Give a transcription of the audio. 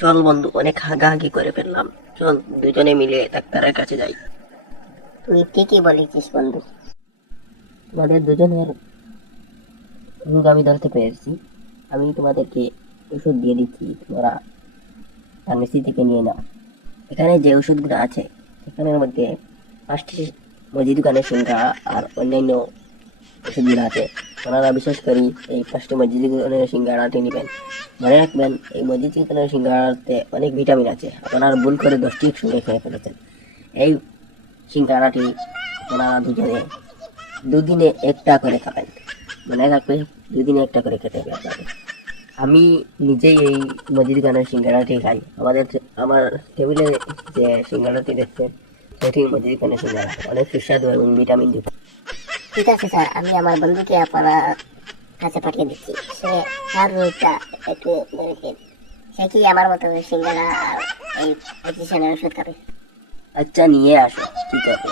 চল বন্ধু, অনেক হাগাহাগি করে ফেললাম। চল দুজনে মিলে ডাক্তারের কাছে যাই। তুই ঠিকই বলেছিস বন্ধু। তোমাদের দুজনের রোগ আমি ধরতে পেরেছি। আমি তোমাদেরকে ওষুধ দিয়ে দিচ্ছি, তোমরা ফার্মেসি থেকে নিয়ে নাও। এখানে যে ওষুধগুলো আছে সেখানের মধ্যে 5টি মুদি দোকানের সিঙ্গারা আর অন্যান্য ওষুধগুলো আছে। ওনারা বিশেষ করে এই 5টি মুদি দোকানের সিঙ্গারাটি নেবেন। মনে রাখবেন, এই মুদি দোকানের সিঙ্গারাতে অনেক ভিটামিন আছে। আপনারা ভুল করে 10টি একসঙ্গে খেয়ে ফেলেছেন। এই সিঙ্গারাটি ওনারা দুজনে দুদিনে একটা করে খাবেন। মনে রাখবেন, দুদিনে একটা করে খেতে হবে আপনাদের। আমি নিজেই এই মুদি দোকানের সিঙ্গারাটি খাই। আমার টেবিলে যে সিঙ্গারাটি দেখছেন সেটি মুদি দোকানের সিঙ্গারা, অনেক সুস্বাদু এবং ভিটামিন যুক্ত। ঠিক আছে স্যার, আমি আমার বন্ধুকে আপনার কাছে পাঠিয়ে দিচ্ছি। তার রোগটা একটু ধরে খেয়ে সে কি আমার মতো সিঙ্গারা আর এই ইঞ্জেকশনের ওষুধ খাবে? আচ্ছা, নিয়ে আসো, ঠিক আছে।